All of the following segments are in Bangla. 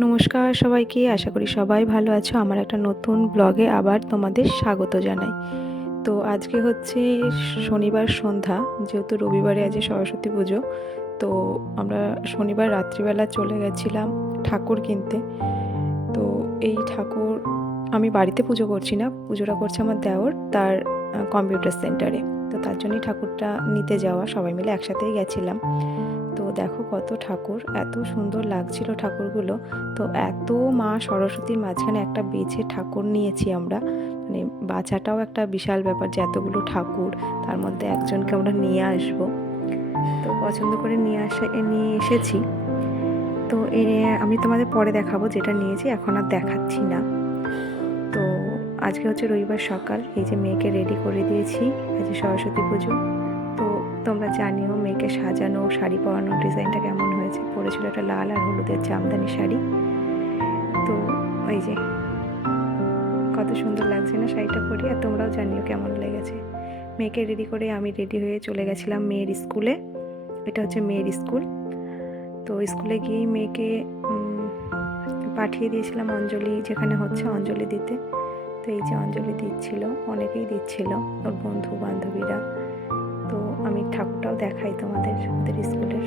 নমস্কার সবাইকে, আশা করি সবাই ভালো আছো। আমার একটা নতুন ব্লগে আবার তোমাদের স্বাগত জানাই। তো আজকে হচ্ছে শনিবার সন্ধ্যা, যেহেতু রবিবারে আজ সরস্বতী পুজো। তো আমরা শনিবার রাত্রিবেলা চলে গেছিলাম ঠাকুর কিনতে। তো এই ঠাকুর আমি বাড়িতে পুজো করছি না, পুজোটা করছে আমার দেওর, তার কম্পিউটার সেন্টারে। তো তার জন্যই ঠাকুরটা নিতে যাওয়া, সবাই মিলে একসাথেই গেছিলাম। তো দেখো কত ঠাকুর, এত সুন্দর লাগছিল ঠাকুরগুলো। তো এত মা সরস্বতীর মাঝখানে একটা বেছে ঠাকুর নিয়েছি আমরা, মানে বাছাটাও একটা বিশাল ব্যাপার যে এতগুলো ঠাকুর, তার মধ্যে একজনকে আমরা নিয়ে আসব। তো পছন্দ করে নিয়ে এসেছি। তো আমি তোমাদের পরে দেখাবো যেটা নিয়েছি, এখন আর দেখাচ্ছি না। তো আজকে হচ্ছে রবিবার সকাল, এই যে মেয়েকে রেডি করে দিয়েছি, আজ সরস্বতী পুজো। তো তোমরা জানিও মেয়েকে সাজানো, শাড়ি পরানোর ডিজাইনটা কেমন হয়েছে। পরেছিল একটা লাল আর হলুদের জামদানি শাড়ি। তো ওই যে কত সুন্দর লাগছে না শাড়িটা পরে, আর তোমরাও জানিও কেমন লেগেছে। মেয়েকে রেডি করে আমি রেডি হয়ে চলে গেছিলাম মেয়ের স্কুলে। এটা হচ্ছে মেয়ের স্কুল। তো স্কুলে গিয়েই মেয়েকে পাঠিয়ে দিয়েছিলাম অঞ্জলি, যেখানে হচ্ছে অঞ্জলি দিতে। তো এই যে অঞ্জলি দিচ্ছিল, অনেকেই দিচ্ছিল, ওর বন্ধু বান্ধবীরা। তো আমি ঠাকুরটাও দেখাই তোমাদের, ওদের স্কুলের।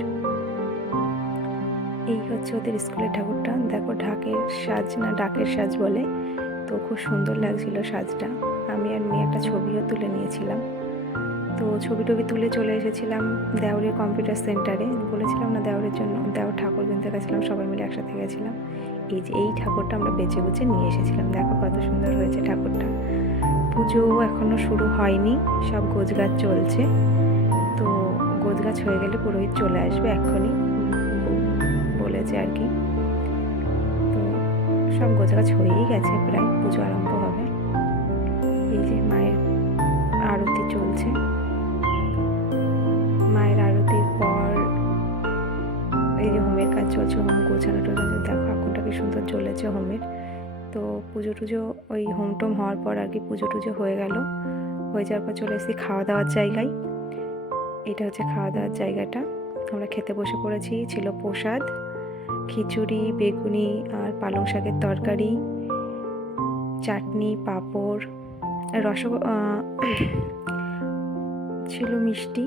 এই হচ্ছে ওদের স্কুলের ঠাকুরটা। দেখো ঢাকের সাজ, না ডাকের সাজ বলে। তো খুব সুন্দর লাগছিল সাজটা। আমি আর মেয়ে একটা ছবিও তুলে নিয়েছিলাম। তো ছবি টবি তুলে চলে এসেছিলাম দেওরের কম্পিউটার সেন্টারে। বলেছিলাম না দেওরের জন্য, দেওর ঠাকুর কিনতে গেছিলাম, সবাই মিলে একসাথে গেছিলাম। এই যে এই ঠাকুরটা আমরা বেছে বুঝে নিয়ে এসেছিলাম। দেখো কত সুন্দর হয়েছে ঠাকুরটা। পুজো এখনও শুরু হয়নি, সব গোছগাছ চলছে। তো গোছগাছ হয়ে গেলে পুরোহিত চলে আসবে এক্ষুনি, বলেছে আর কি। তো সব গোছগাছ হয়েই গেছে, প্রায় পুজো আরম্ভ হবে। এই যে মায়ের আরতি চলছে। মায়ের আরতির পর এই যে হোমের কাজ চলছে, হোম গোছানো টোছানো। দেখো আগুনটা কি সুন্দর জ্বলেছে হোমের। তো পুজো টুজো, ওই হোম টোম হওয়ার পর আর কি পুজো টুজো হয়ে গেল। হয়ে যাওয়ার পর চলে এসেছি খাওয়া দাওয়ার জায়গায়। এটা হচ্ছে খাওয়া দাওয়ার জায়গাটা। আমরা খেতে বসে পড়েছি। ছিল প্রসাদ, খিচুড়ি, বেগুনি আর পালং শাকের তরকারি, চাটনি, পাঁপড়, ছিল মিষ্টি।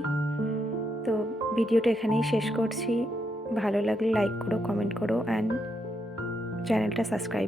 তো ভিডিওটা এখানেই শেষ করছি। ভালো লাগলে লাইক করো, কমেন্ট করো, অ্যান্ড চ্যানেলটা সাবস্ক্রাইব